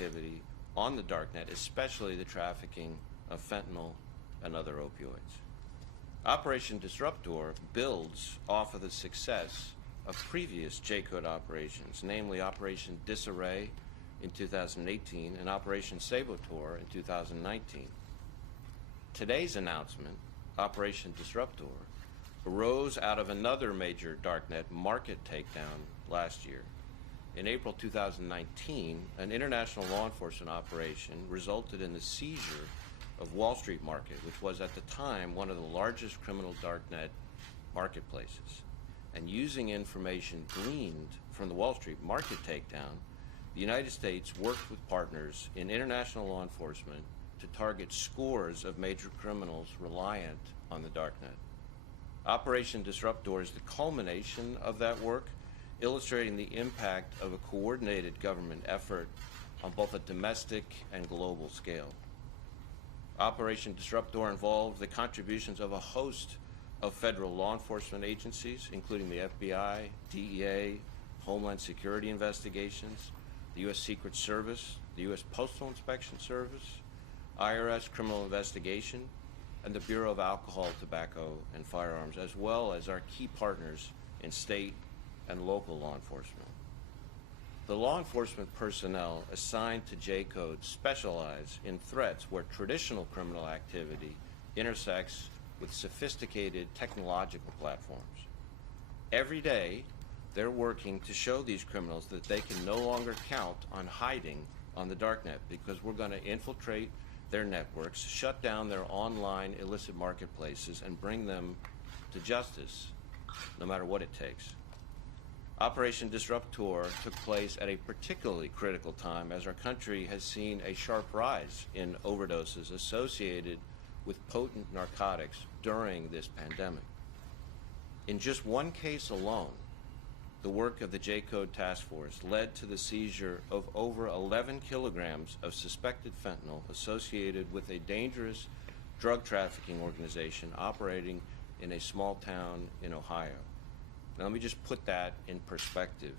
activity on the Darknet, especially the trafficking of fentanyl and other opioids. Operation Disruptor builds off of the success of previous J-Code operations, namely Operation Disarray in 2018 and Operation Saboteur in 2019. Today's announcement, Operation Disruptor, arose out of another major Darknet market takedown last year. In April 2019, an international law enforcement operation resulted in the seizure of Wall Street Market, which was at the time one of the largest criminal Darknet marketplaces. And using information gleaned from the Wall Street Market takedown, the United States worked with partners in international law enforcement to target scores of major criminals reliant on the Darknet. Operation Disruptor is the culmination of that work, illustrating the impact of a coordinated government effort on both a domestic and global scale. Operation Disruptor involved the contributions of a host of federal law enforcement agencies, including the FBI, DEA, Homeland Security Investigations, the U.S. Secret Service, the U.S. Postal Inspection Service, IRS Criminal Investigation, and the Bureau of Alcohol, Tobacco, and Firearms, as well as our key partners in state and local law enforcement. The law enforcement personnel assigned to J-Code specialize in threats where traditional criminal activity intersects with sophisticated technological platforms. Every day, they're working to show these criminals that they can no longer count on hiding on the Darknet, because we're going to infiltrate their networks, shut down their online illicit marketplaces, and bring them to justice, no matter what it takes. Operation Disruptor took place at a particularly critical time, as our country has seen a sharp rise in overdoses associated with potent narcotics during this pandemic. In just one case alone, the work of the J-Code Task Force led to the seizure of over 11 kilograms of suspected fentanyl associated with a dangerous drug trafficking organization operating in a small town in Ohio. Now, let me just put that in perspective.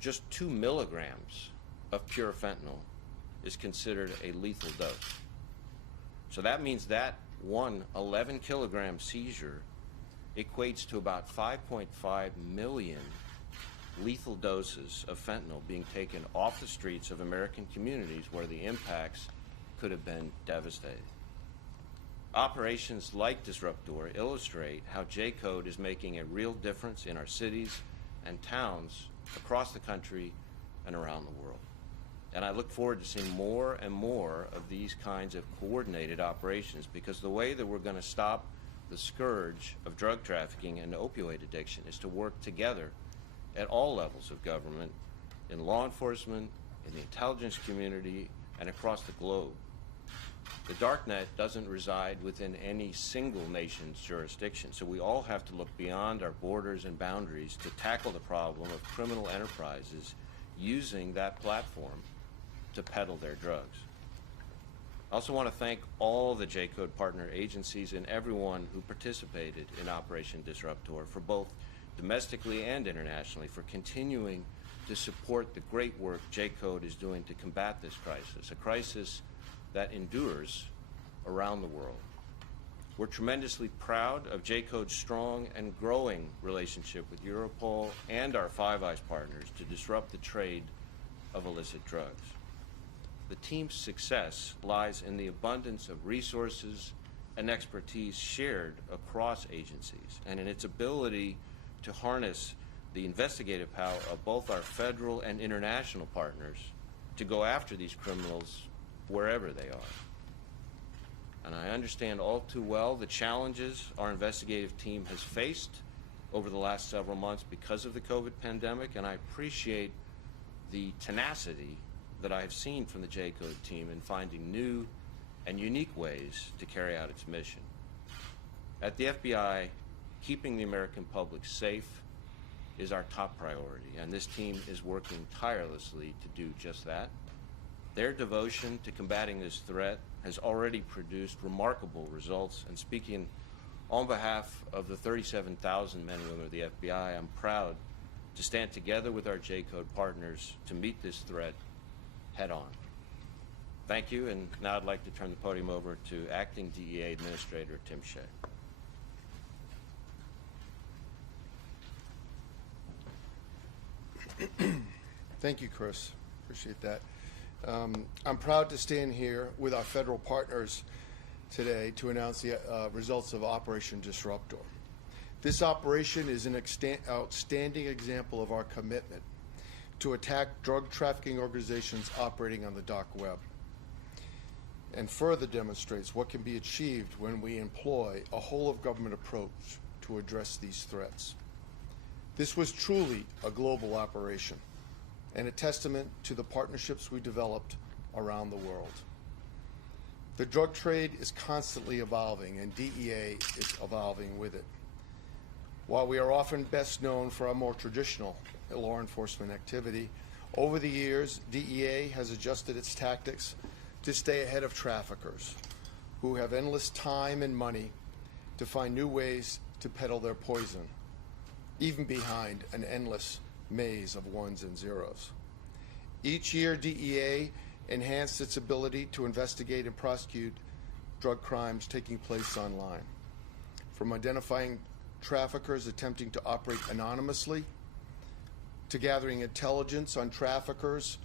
Just 2 milligrams of pure fentanyl is considered a lethal dose. So that means that one 11-kilogram seizure equates to about 5.5 million lethal doses of fentanyl being taken off the streets of American communities where the impacts could have been devastating. Operations like Disruptor illustrate how J-Code is making a real difference in our cities and towns across the country and around the world. And I look forward to seeing more and more of these kinds of coordinated operations, because the way that we're going to stop the scourge of drug trafficking and opioid addiction is to work together at all levels of government, in law enforcement, in the intelligence community, and across the globe. The Darknet doesn't reside within any single nation's jurisdiction, so we all have to look beyond our borders and boundaries to tackle the problem of criminal enterprises using that platform to peddle their drugs. I also want to thank all the J-Code partner agencies and everyone who participated in Operation Disruptor, for both domestically and internationally, for continuing to support the great work J-Code is doing to combat this crisis, a crisis that endures around the world. We're tremendously proud of J-Code's strong and growing relationship with Europol and our Five Eyes partners to disrupt the trade of illicit drugs. The team's success lies in the abundance of resources and expertise shared across agencies, and in its ability to harness the investigative power of both our federal and international partners to go after these criminals wherever they are. And I understand all too well the challenges our investigative team has faced over the last several months because of the COVID pandemic, and I appreciate the tenacity that I have seen from the J-Code team in finding new and unique ways to carry out its mission. At the FBI, keeping the American public safe is our top priority, and this team is working tirelessly to do just that. Their devotion to combating this threat has already produced remarkable results, and speaking on behalf of the 37,000 men and women of the FBI, I'm proud to stand together with our J-Code partners to meet this threat head on. Thank you, and now I'd like to turn the podium over to Acting DEA Administrator Tim Shea. Thank you, Chris. Appreciate that. I'm proud to stand here with our federal partners today to announce the results of Operation Disruptor. This operation is an outstanding example of our commitment to attack drug trafficking organizations operating on the dark web, and further demonstrates what can be achieved when we employ a whole-of-government approach to address these threats. This was truly a global operation and a testament to the partnerships we developed around the world. The drug trade is constantly evolving, and DEA is evolving with it. While we are often best known for our more traditional law enforcement activity, over the years, DEA has adjusted its tactics to stay ahead of traffickers who have endless time and money to find new ways to peddle their poison, even behind an endless maze of ones and zeros. Each year, DEA enhanced its ability to investigate and prosecute drug crimes taking place online, from identifying traffickers attempting to operate anonymously, to gathering intelligence on traffickers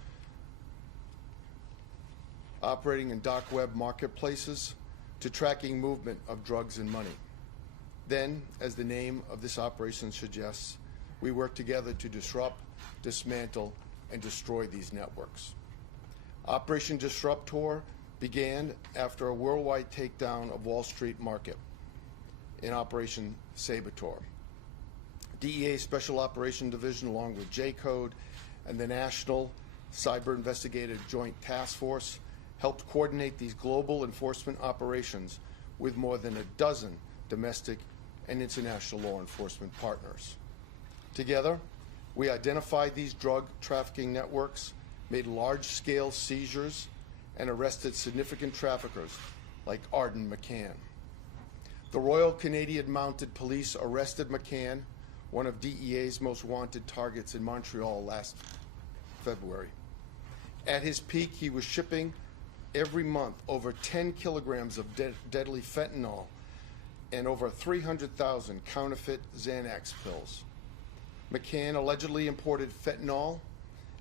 operating in dark web marketplaces, to tracking movement of drugs and money. Then, as the name of this operation suggests, we work together to disrupt, dismantle, and destroy these networks. Operation Disruptor began after a worldwide takedown of Wall Street Market in Operation Saboteur. DEA Special Operation Division, along with J-Code and the National Cyber Investigative Joint Task Force, helped coordinate these global enforcement operations with more than a dozen domestic and international law enforcement partners. Together, we identified these drug trafficking networks, made large-scale seizures, and arrested significant traffickers like Arden Mccann. The Royal Canadian Mounted Police arrested Mccann, one of DEA's most wanted targets in Montreal last February. At his peak, he was shipping every month over 10 kilograms of deadly fentanyl and over 300,000 counterfeit Xanax pills. Mccann allegedly imported fentanyl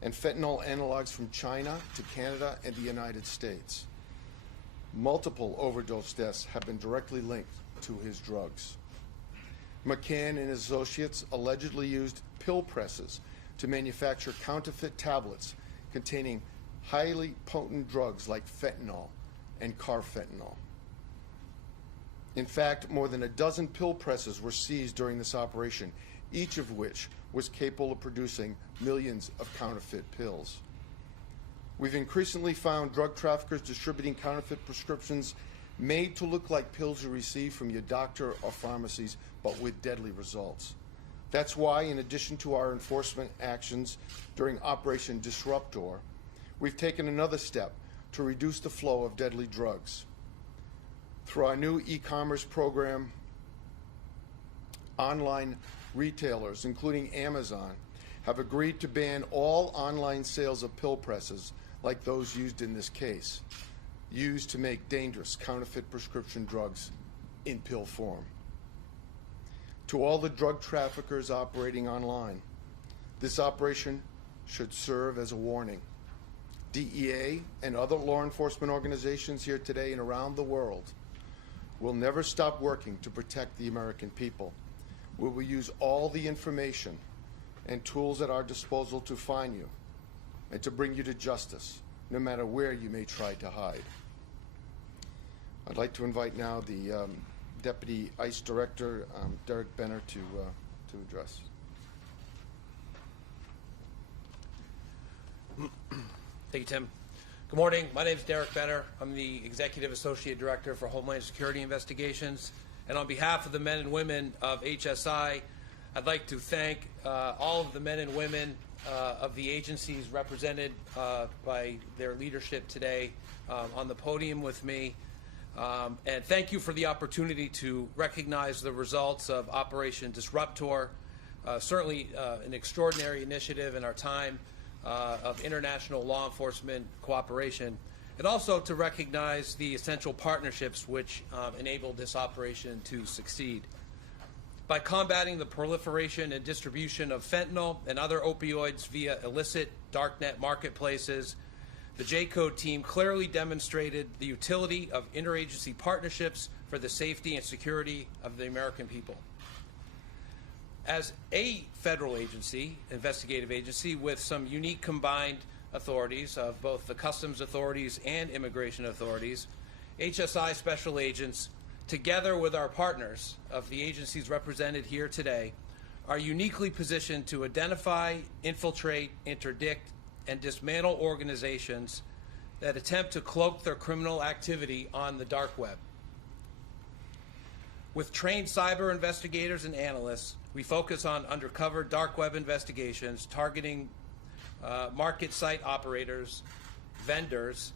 and fentanyl analogs from China to Canada and the United States. Multiple overdose deaths have been directly linked to his drugs. Mccann and his associates allegedly used pill presses to manufacture counterfeit tablets containing highly potent drugs like fentanyl and carfentanil. In fact, more than a dozen pill presses were seized during this operation, each of which was capable of producing millions of counterfeit pills. We've increasingly found drug traffickers distributing counterfeit prescriptions made to look like pills you receive from your doctor or pharmacies, but with deadly results. That's why, in addition to our enforcement actions during Operation Disruptor, we've taken another step to reduce the flow of deadly drugs. Through our new e-commerce program, online retailers, including Amazon, have agreed to ban all online sales of pill presses like those used in this case, used to make dangerous counterfeit prescription drugs in pill form. To all the drug traffickers operating online, this operation should serve as a warning. DEA and other law enforcement organizations here today and around the world will never stop working to protect the American people. We will use all the information and tools at our disposal to find you and to bring you to justice, no matter where you may try to hide. I'd like to invite now the Deputy ICE Director, Derek Benner, to address. Thank you, Tim. Good morning. My name is Derek Benner. I'm the Executive Associate Director for Homeland Security Investigations. And on behalf of the men and women of HSI, I'd like to thank all of the men and women of the agencies represented by their leadership today on the podium with me. And thank you for the opportunity to recognize the results of Operation Disruptor. Certainly an extraordinary initiative in our time of international law enforcement cooperation, and also to recognize the essential partnerships which enabled this operation to succeed. By combating the proliferation and distribution of fentanyl and other opioids via illicit Darknet marketplaces, the J-Code team clearly demonstrated the utility of interagency partnerships for the safety and security of the American people. As a federal agency, investigative agency, with some unique combined authorities of both the customs authorities and immigration authorities, HSI special agents, together with our partners of the agencies represented here today, are uniquely positioned to identify, infiltrate, interdict, and dismantle organizations that attempt to cloak their criminal activity on the dark web. With trained cyber investigators and analysts, we focus on undercover dark web investigations targeting market site operators, vendors,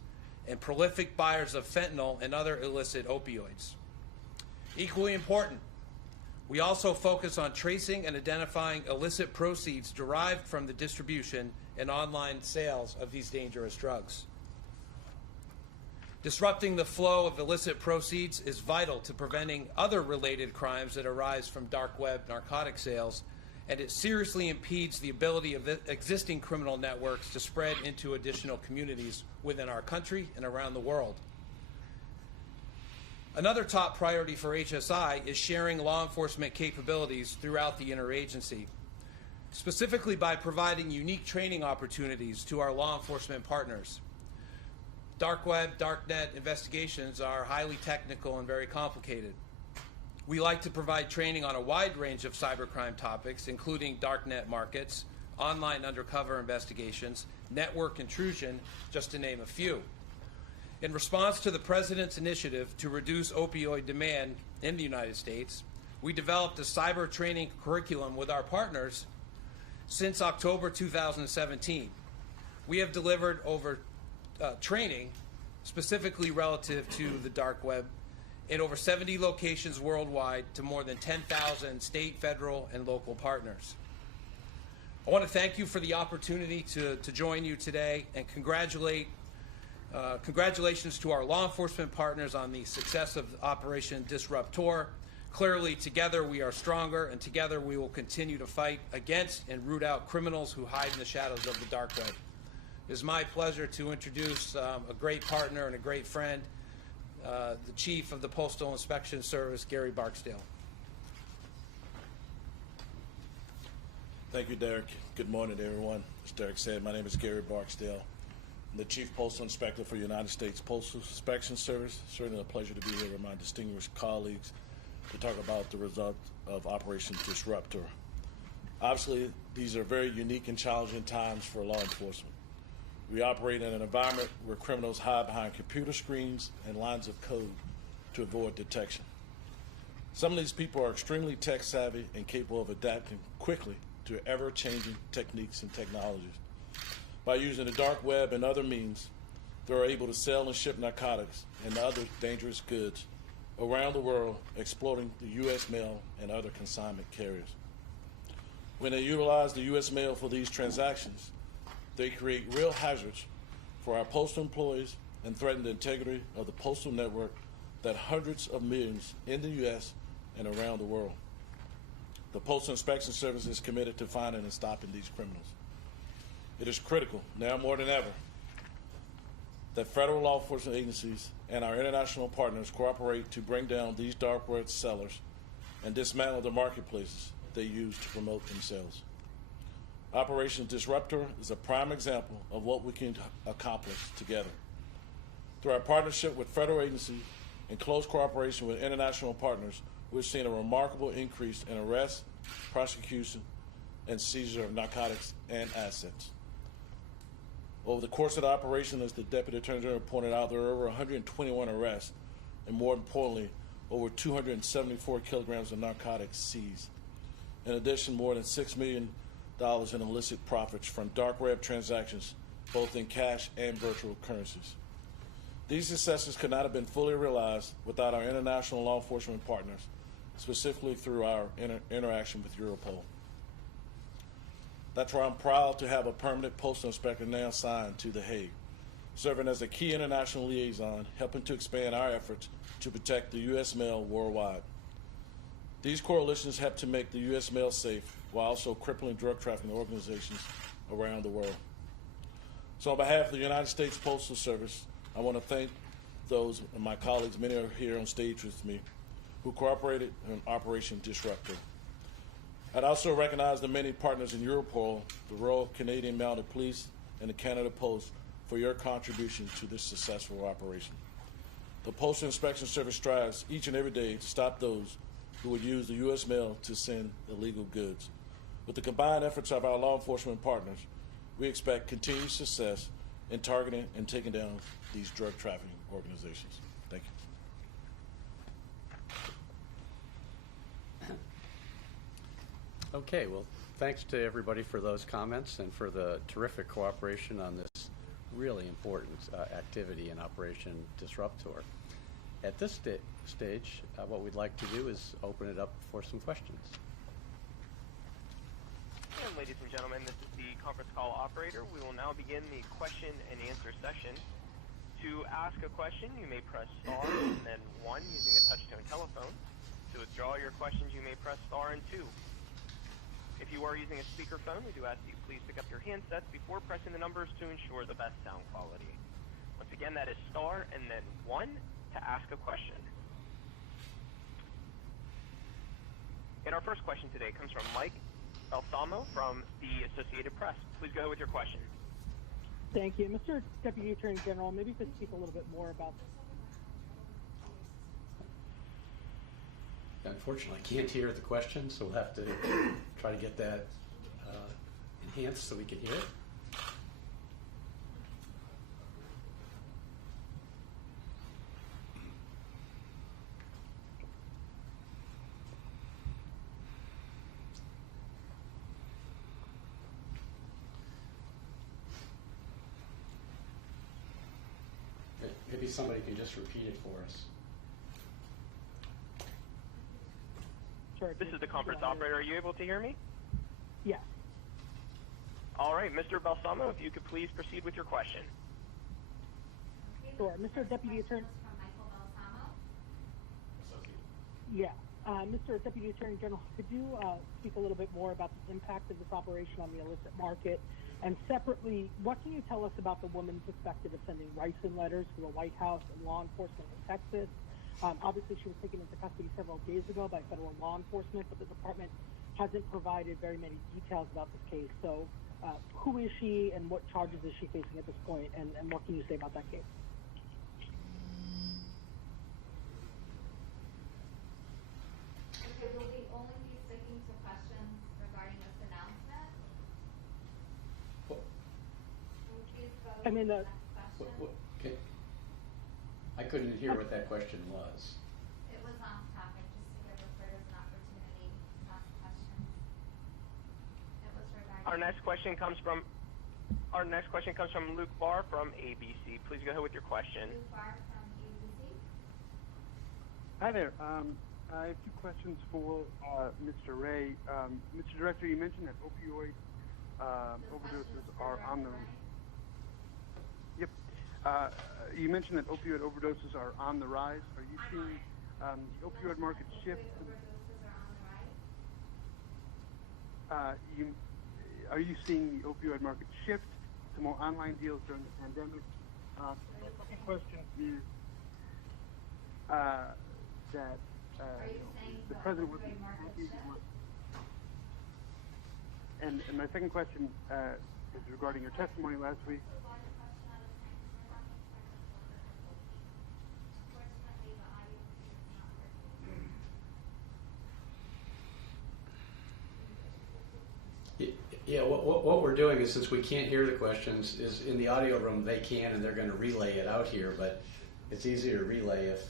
and prolific buyers of fentanyl and other illicit opioids. Equally important, we also focus on tracing and identifying illicit proceeds derived from the distribution and online sales of these dangerous drugs. Disrupting the flow of illicit proceeds is vital to preventing other related crimes that arise from dark web narcotic sales, and it seriously impedes the ability of existing criminal networks to spread into additional communities within our country and around the world. Another top priority for HSI is sharing law enforcement capabilities throughout the interagency, specifically by providing unique training opportunities to our law enforcement partners. Dark web, darknet investigations are highly technical and very complicated. We like to provide training on a wide range of cybercrime topics, including darknet markets, online undercover investigations, network intrusion, just to name a few. In response to the President's initiative to reduce opioid demand in the United States, we developed a cyber training curriculum with our partners since October 2017. We have delivered over training specifically relative to the dark web in over 70 locations worldwide to more than 10,000 state, federal, and local partners. I want to thank you for the opportunity to join you today and congratulations to our law enforcement partners on the success of Operation Disruptor. Clearly, together we are stronger, and together we will continue to fight against and root out criminals who hide in the shadows of the dark web. It is my pleasure to introduce a great partner and a great friend, the Chief of the Postal Inspection Service, Gary Barksdale. Thank you, Derek. Good morning, everyone. As Derek said, my name is Gary Barksdale. I'm the Chief Postal Inspector for the United States Postal Inspection Service. Certainly a pleasure to be here with my distinguished colleagues to talk about the results of Operation Disruptor. Obviously, these are very unique and challenging times for law enforcement. We operate in an environment where criminals hide behind computer screens and lines of code to avoid detection. Some of these people are extremely tech savvy and capable of adapting quickly to ever-changing techniques and technologies. By using the dark web and other means, they are able to sell and ship narcotics and other dangerous goods around the world, exploiting the U.S. mail and other consignment carriers. When they utilize the U.S. mail for these transactions, they create real hazards for our postal employees and threaten the integrity of the postal network that hundreds of millions in the U.S. and around the world. The Postal Inspection Service is committed to finding and stopping these criminals. It is critical, now more than ever, that federal law enforcement agencies and our international partners cooperate to bring down these dark web sellers and dismantle the marketplaces they use to promote themselves. Operation Disruptor is a prime example of what we can accomplish together. Through our partnership with federal agencies and close cooperation with international partners, we've seen a remarkable increase in arrests, prosecution, and seizure of narcotics and assets. Over the course of the operation, as the Deputy Attorney General pointed out, there were over 121 arrests, and more importantly, over 274 kilograms of narcotics seized. In addition, more than $6 million in illicit profits from dark web transactions, both in cash and virtual currencies. These successes could not have been fully realized without our international law enforcement partners, specifically through our interaction with Europol. That's why I'm proud to have a permanent postal inspector now assigned to The Hague, serving as a key international liaison, helping to expand our efforts to protect the U.S. mail worldwide. These coalitions help to make the U.S. mail safe while also crippling drug trafficking organizations around the world. So on behalf of the United States Postal Service, I want to thank those of my colleagues, many are here on stage with me, who cooperated in Operation Disruptor. I'd also recognize the many partners in Europol, the Royal Canadian Mounted Police, and the Canada Post for your contribution to this successful operation. The Postal Inspection Service strives each and every day to stop those who would use the U.S. mail to send illegal goods. With the combined efforts of our law enforcement partners, we expect continued success in targeting and taking down these drug trafficking organizations. Thank you. Okay, well, thanks to everybody for those comments and for the terrific cooperation on this really important activity in Operation Disruptor. At this stage, what we'd like to do is open it up for some questions. And ladies and gentlemen, this is the conference call operator. We will now begin the question and answer session. To ask a question, you may press star and then 1 using a touch-tone telephone. To withdraw your questions, you may press star and 2. If you are using a speakerphone, we do ask that you please pick up your handsets before pressing the numbers to ensure the best sound quality. Once again, that is star and then 1 to ask a question. And our first question today comes from Mike Balsamo from the Associated Press. Please go ahead with your question. Thank you. Mr. Deputy Attorney General, maybe you could speak a little bit more about... Unfortunately, I can't hear the question, so we'll have to try to get that enhanced so we can hear it. Maybe somebody can just repeat it for us. Sure. This is the conference operator. Are you able to hear me? Yes. All right, Mr. Balsamo, if you could please proceed with your question. Sure. Mr. Deputy Attorney... Yeah. Mr. Deputy Attorney General, could you speak a little bit more about the impact of this operation on the illicit market? And separately, what can you tell us about the woman suspected of sending ricin letters to the White House and law enforcement in Texas? Obviously, she was taken into custody several days ago by federal law enforcement, but the department hasn't provided very many details about this case. So who is she and what charges is she facing at this point, and what can you say about that case? Okay, will we only be sticking to questions regarding this announcement? Will we please go to the next question? Okay. I couldn't hear what that question was. It was off topic, just to give reporters an opportunity to ask questions. It was regarding... Our next question comes from Luke Barr from ABC. Please go ahead with your question. Luke Barr from ABC. Hi there. I have two questions for Mr. Ray. Mr. Director, you mentioned that opioid overdoses are on the... Yep. You mentioned that opioid overdoses are on the rise. Are you seeing the opioid market shift? Overdoses are on the rise? Are you seeing the opioid market shift to more online deals during the pandemic? My second question is that Are you saying the the president was opioid market happy shift? and my second question is regarding your testimony last week. Yeah, what we're doing is, since we can't hear the questions, is in the audio room they can, and they're going to relay it out here, but it's easier to relay if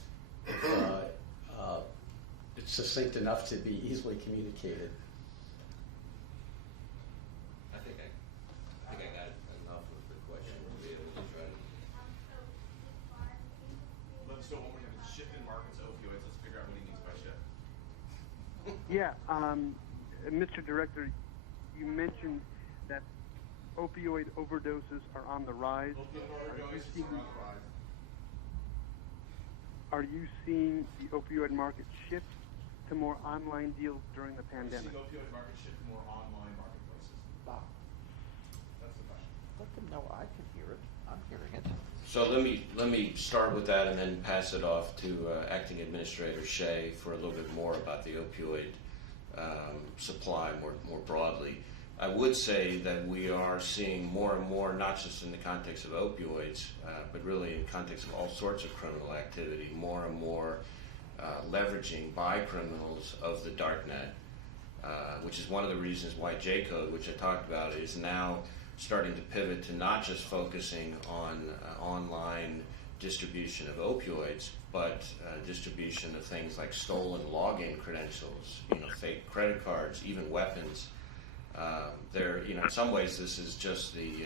it's succinct enough to be easily communicated. I think I got enough of the question to be able to try to... Let us know what we're going to shift in markets of opioids. Let's figure out what he means by shift. Yeah, Mr. Director, you mentioned that opioid overdoses are on the rise. Are you seeing the opioid market shift to more online deals during the pandemic? The opioid market shift to more online marketplaces. Bob, That's the question. let them know I can hear it. I'm hearing it. So let me start with that and then pass it off to Acting Administrator Shea for a little bit more about the opioid supply more broadly. I would say that we are seeing more and more, not just in the context of opioids, but really in the context of all sorts of criminal activity, more and more leveraging by criminals of the Darknet, which is one of the reasons why J-Code, which I talked about, is now starting to pivot to not just focusing on online distribution of opioids, but distribution of things like stolen login credentials, fake credit cards, even weapons. In some ways, this is just the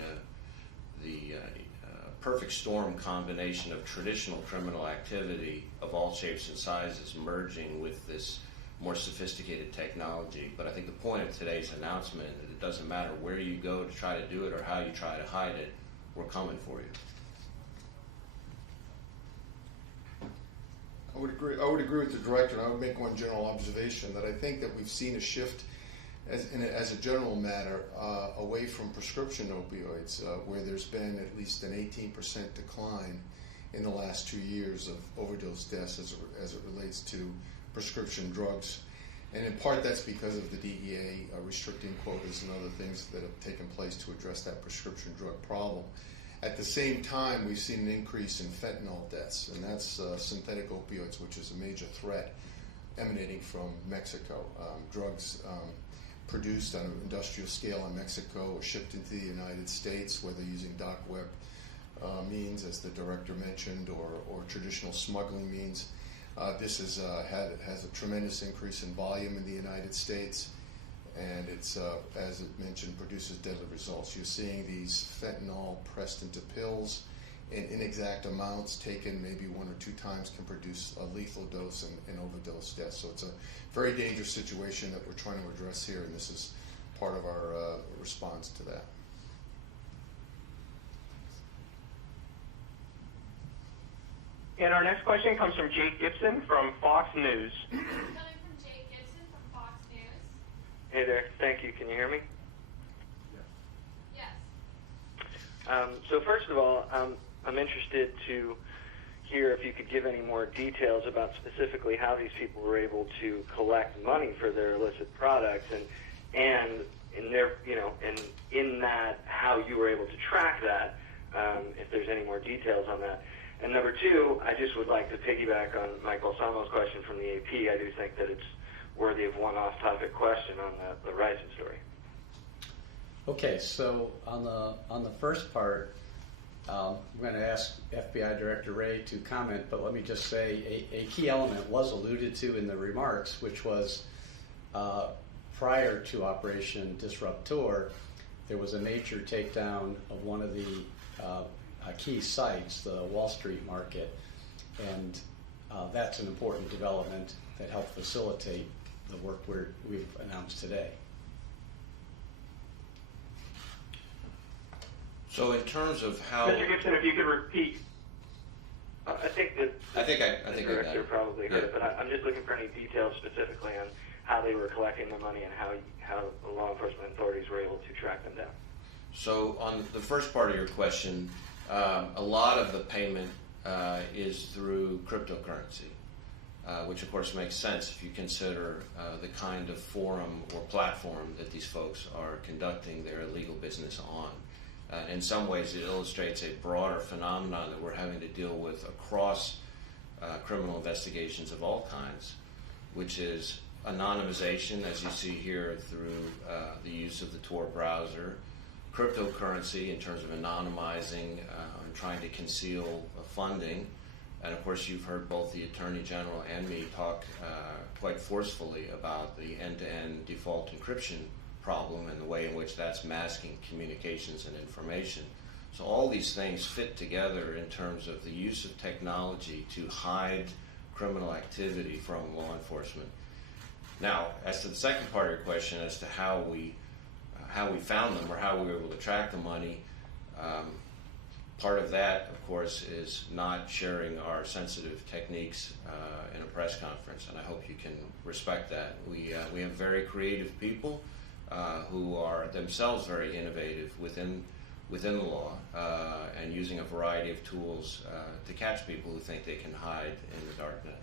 perfect storm combination of traditional criminal activity of all shapes and sizes merging with this more sophisticated technology. But I think the point of today's announcement is that it doesn't matter where you go to try to do it or how you try to hide it, we're coming for you. I would agree with the director, and I would make one general observation that I think that we've seen a shift as a general matter away from prescription opioids, where there's been at least an 18% decline in the last 2 years of overdose deaths as it relates to prescription drugs. And in part that's because of the DEA restricting quotas and other things that have taken place to address that prescription drug problem. At the same time, we've seen an increase in fentanyl deaths, and that's synthetic opioids, which is a major threat emanating from Mexico. Drugs produced on an industrial scale in Mexico are shipped into the United States, whether using dark web means, as the director mentioned, or traditional smuggling means. This has a tremendous increase in volume in the United States, and it's, as it mentioned, produces deadly results. You're seeing these fentanyl pressed into pills in inexact amounts, taken maybe 1 or 2 times, can produce a lethal dose and overdose death. So it's a very dangerous situation that we're trying to address here, and this is part of our response to that. And our next question comes from Jake Gibson from Fox News. Coming from Jake Gibson from Fox News. Hey there. Thank you. Can you hear me? Yes. So first of all, I'm interested to hear if you could give any more details about specifically how these people were able to collect money for their illicit products, and in their, and in that, how you were able to track that, if there's any more details on that. And number 2, I just would like to piggyback on Mike Balsamo's question from the AP. I do think that it's worthy of one off-topic question on the Rosen story. Okay, so on the first part, I'm going to ask FBI Director Ray to comment, but let me just say a key element was alluded to in the remarks, which was prior to Operation Disruptor, there was a major takedown of one of the key sites, the Wall Street market, and that's an important development that helped facilitate the work we've announced today. So in terms of how... Mr. Gibson, if you could repeat. I think that the director probably heard it, but I'm just looking for any details specifically on how they were collecting the money and how the law enforcement authorities were able to track them down. So on the first part of your question, a lot of the payment is through cryptocurrency, which of course makes sense if you consider the kind of forum or platform that these folks are conducting their illegal business on. In some ways, it illustrates a broader phenomenon that we're having to deal with across criminal investigations of all kinds, which is anonymization, as you see here through the use of the Tor browser, cryptocurrency in terms of anonymizing and trying to conceal funding. And of course, you've heard both the Attorney General and me talk quite forcefully about the end-to-end default encryption problem and the way in which that's masking communications and information. So all these things fit together in terms of the use of technology to hide criminal activity from law enforcement. Now, as to the second part of your question as to how we how we found them or how we were able to track the money. Part of that, of course, is not sharing our sensitive techniques in a press conference, and I hope you can respect that. We have very creative people who are themselves very innovative within the law and using a variety of tools to catch people who think they can hide in the darknet.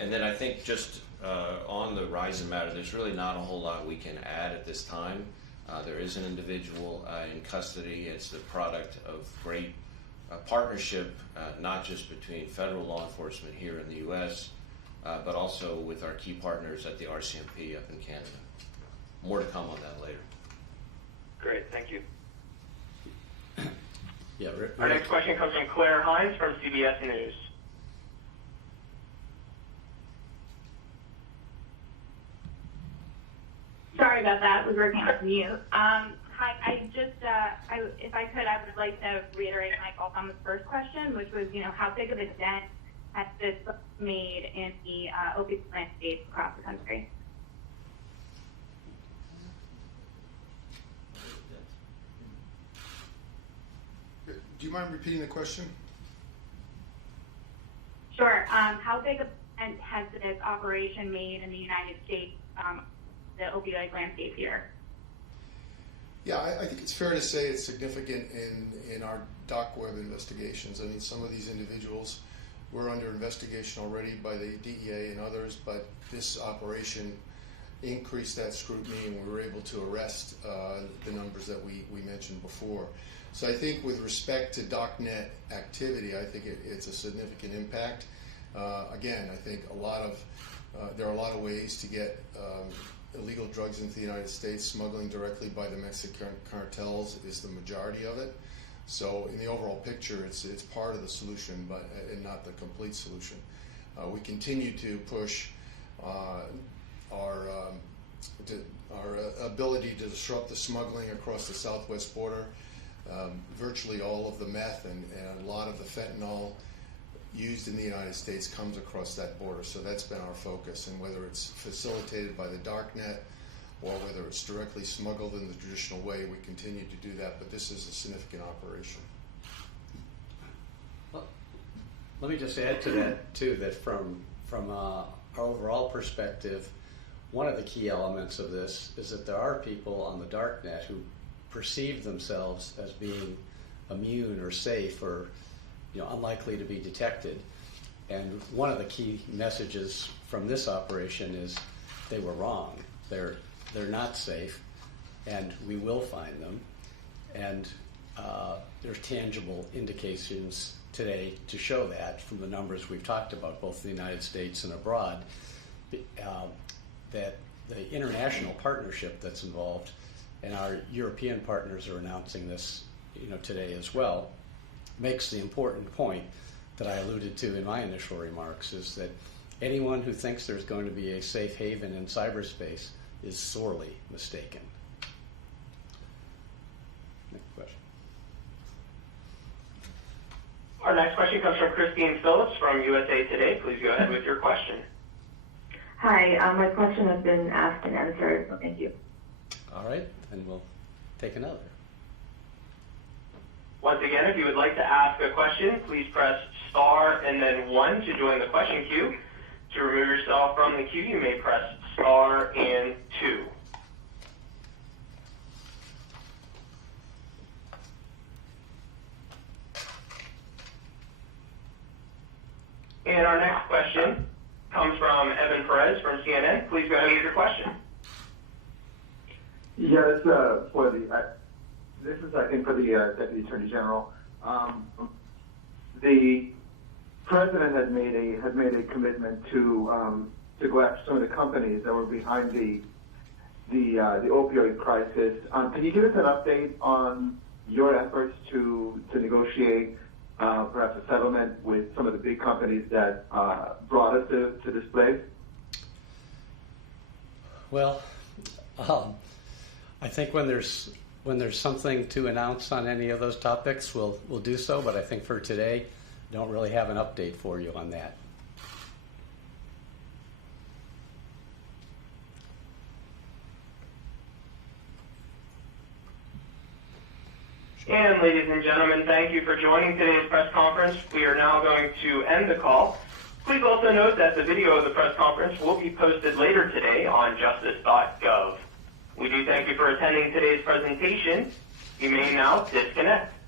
And then I think just on the Rosen matter, there's really not a whole lot we can add at this time. There is an individual in custody. It's the product of great partnership, not just between federal law enforcement here in the U.S., but also with our key partners at the RCMP up in Canada. More to come on that later. Great, thank you. Yeah, Our next question comes from Claire Hines from CBS News. Sorry about that. Was working on mute. Hi. If I could, I would like to reiterate Mike Althama's first question, which was, how big of a dent has this made in the opioid landscape across the country? Do you mind repeating the question? Sure. How big of a dent has this operation made in the United States, the opioid landscape here? Yeah, I think it's fair to say it's significant in our dark web investigations. I mean, some of these individuals were under investigation already by the DEA and others, but this operation increased that scrutiny, and we were able to arrest the numbers that we mentioned before. So I think with respect to Darknet activity, I think it's a significant impact. Again, I think there are a lot of ways to get illegal drugs into the United States. Smuggling directly by the Mexican cartels is the majority of it. So in the overall picture, it's part of the solution, but and not the complete solution. We continue to push our ability to disrupt the smuggling across the southwest border. Virtually all of the meth and a lot of the fentanyl used in the United States comes across that border. So that's been our focus, and whether it's facilitated by the Darknet or whether it's directly smuggled in the traditional way, we continue to do that, but this is a significant operation. Well, let me just add to that, too, that from our overall perspective, one of the key elements of this is that there are people on the Darknet who perceive themselves as being immune or safe or unlikely to be detected. And one of the key messages from this operation is they were wrong. They're not safe, and we will find them. And there's tangible indications today to show that from the numbers we've talked about, both in the United States and abroad, that the international partnership that's involved, and our European partners are announcing this today as well, makes the important point that I alluded to in my initial remarks, is that anyone who thinks there's going to be a safe haven in cyberspace is sorely mistaken. Next question. Our next question comes from Christine Phillips from USA Today. Please go ahead with your question. Hi, my question has been asked and answered, so thank you. All right, and we'll take another. Once again, if you would like to ask a question, please press star and then 1 to join the question queue. To remove yourself from the queue, you may press star and 2. And our next question comes from Evan Perez from CNN. Please go ahead with your question. Yeah, this is I think for the Deputy Attorney General. The President had made a commitment to go after some of the companies that were behind the opioid crisis. Can you give us an update on your efforts to negotiate perhaps a settlement with some of the big companies that brought us to this place? Well, I think when there's something to announce on any of those topics, we'll do so. But I think for today, don't really have an update for you on that. And ladies and gentlemen, thank you for joining today's press conference. We are now going to end the call. Please also note that the video of the press conference will be posted later today on justice.gov. We do thank you for attending today's presentation. You may now disconnect.